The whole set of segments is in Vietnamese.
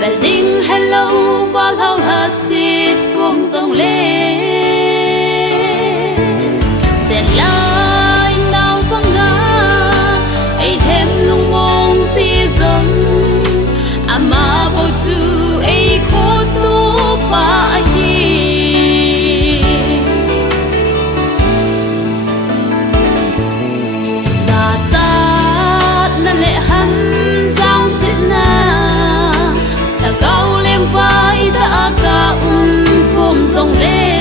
Ding hello và lâu là xịt cùng dòng lệ sẽ lại nào vắng ngã ấy thêm lung mong si dòng mà bầu chu ấy khó tu ba hi na ta na lệ hâm giang xin na ta cao lên vai ta cả cùng dòng lệ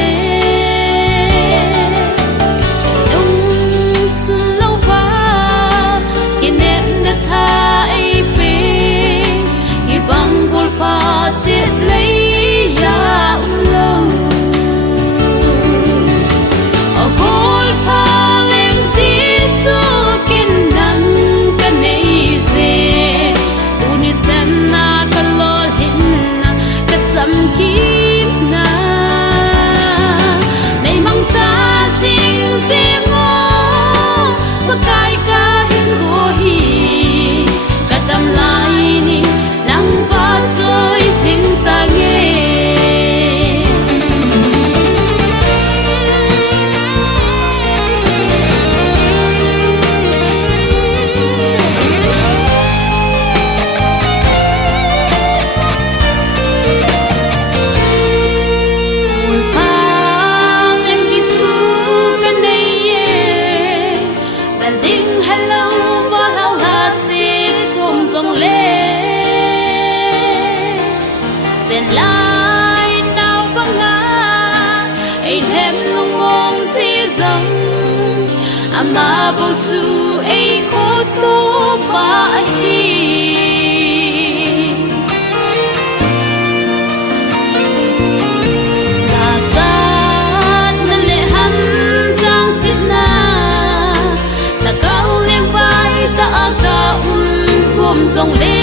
đông xuân lâu va kỷ niệm đất thái bình khi bằng gol pa xiết lấy ra lâu ở gol pa lên Giêsu kinh nắng cái này dễ tu ni sen na cái lo hin na cái chăm kim na này mang ta xin xin ngô mà cái cả hin khô hi cái tâm lại ni nắng và trôi xin ta nghe lại nào vắng ngã ấy thêm lung mong si dòng mà bầu chu ấy khó tu ba hi là ta nên lệ hâm giang xin na là cao lên vai ta cả cùng dòng lệ